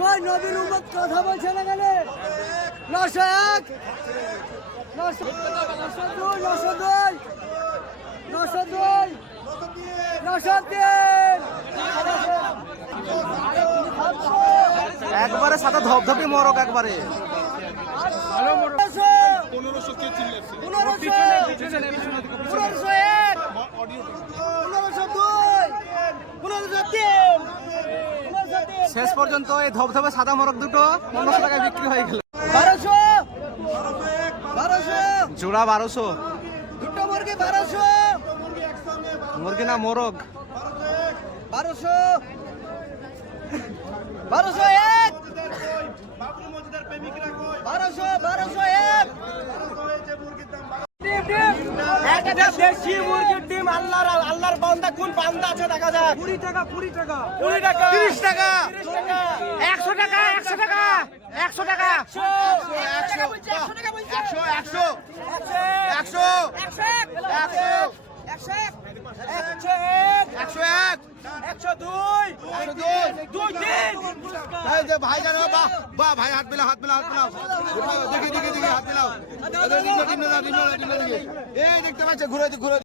কই নবীর উম্মত কথা বলছে না কেন? 901 902 902 একবারে সাদা ধপধপি মরক একবারে। 1500 কে চিল্লাছে 1501 শেষ পর্যন্ত এই ধপধপে সাদা মরক দুটো 1500 টাকায় বিক্রি হয়ে গেল। 1200 জোড়া 1200। দুটো মুরগি 1200 মুরগি না মোরগ। 1200 1201 1201 একটা দেশি মুরগির ডিম আল্লাহর বান্দা কোন বান্দা আছে দেখা যায়। 20 টাকা 30 টাকা 30 টাকা 100 টাকা 100 টাকা 100 টাকা 101 ভাই জানো বা ভাই হাত মিলাও দেখি হাত মিলাও এই দেখতে পাচ্ছে ঘুরে